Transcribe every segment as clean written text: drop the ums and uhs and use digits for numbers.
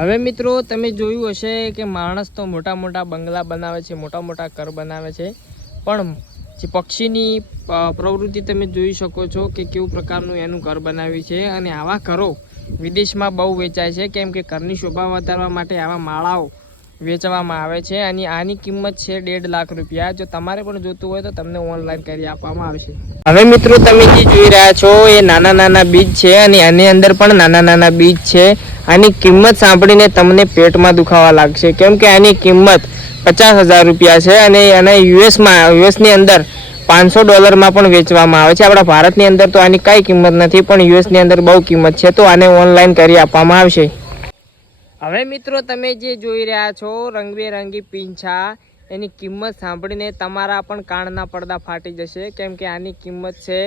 હવે મિત્રો તમે જોયું હશે કે માણસ તો મોટા મોટા બંગલા બનાવે છે, મોટા મોટા ઘર બનાવે છે, પણ જે પક્ષીની પ્રવૃત્તિ તમે જોઈ શકો છો કે કેવું પ્રકારનું એનું ઘર બનાવ્યું છે। અને આવા ઘરો વિદેશમાં બહુ વેચાય છે, કેમ કે ઘરની શોભા વધારવા માટે આવા માળાઓ વેચવામાં આવે છે। અને આની કિંમત છે 1.5 લાખ રૂપિયા। જો તમારે પણ જોતું હોય તો તમને ઓનલાઈન કરી આપવામાં આવશે। હવે મિત્રો તમે જે જોઈ રહ્યા છો એ નાના નાના બીજ છે, અને આની અંદર પણ નાના નાના બીજ છે। આની કિંમત સાંભળીને તમને પેટમાં દુખાવા લાગશે, કેમ કે આની કિંમત 50,000 રૂપિયા છે। અને એને યુએસની અંદર $500 પણ વેચવામાં આવે છે। આપણા ભારતની અંદર તો આની કાંઈ કિંમત નથી, પણ યુએસની અંદર બહુ કિંમત છે, તો આને ઓનલાઈન કરી આપવામાં આવશે। હવે મિત્રો તમે જે જોઈ રહ્યા છો રંગબેરંગી પીંછા, એની કિંમત સાંભળીને તમારા પણ કાનના પડદા ફાટી જશે, કેમ કે આની કિંમત છે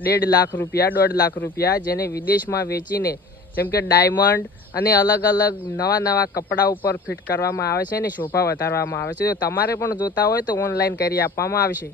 1.5 લાખ રૂપિયા, 1.5 લાખ રૂપિયા, જેને વિદેશમાં વેચીને જેમ કે ડાયમંડ અને અલગ અલગ નવા કપડા ઉપર ફિટ કરવામાં આવે છે અને શોભા વધારવામાં આવે છે। જો તમારે પણ જોતા હોય તો ઓનલાઈન કરી આપવામાં આવશે।